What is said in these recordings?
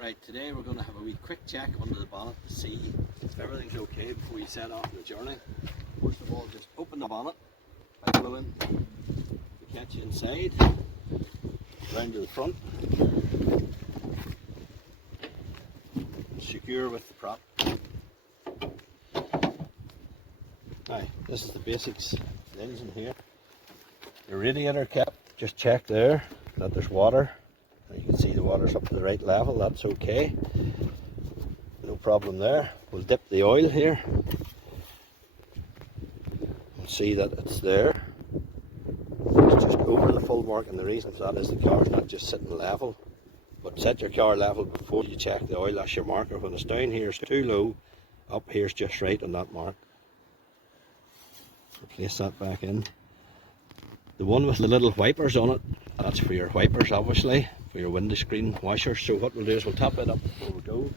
Right, today we're going to have a wee quick check under the bonnet to see if everything's okay before you set off on the journey. First of all, just open the bonnet by blowing the catch inside, round to the front, secure with the prop. Now, this is the basics of the engine here. The radiator cap, just check there that there's water. You can see the water's up to the right level, that's okay. No problem there. We'll dip the oil here. We'll see that it's there. It's just over the full mark, and the reason for that is the car's not just sitting level. But set your car level before you check the oil, that's your marker. When it's down here, it's too low, up here's just right on that mark. Place that back in. The one with the little wipers on it, that's for your wipers obviously, for your windscreen washers. So what we'll do is we'll top it up before we go.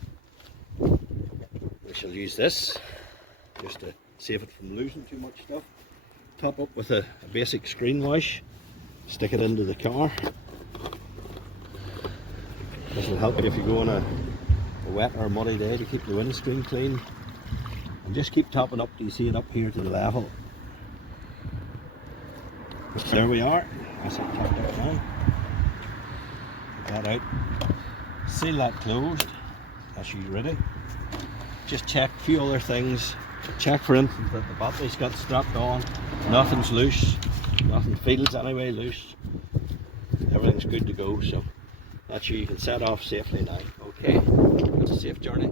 We shall use this just to save it from losing too much stuff. Top up with a basic screen wash, stick it into the car. This will help if you go on a wet or muddy day to keep the windscreen clean. And just keep topping up till you see it up here to the level. There we are, that's it topped up now. Get that out, seal that closed, that's you ready. Just check a few other things. Check for instance that the battery's got strapped on, nothing's loose, nothing feels anyway loose. Everything's good to go, so that's you can set off safely now. Okay, have a safe journey.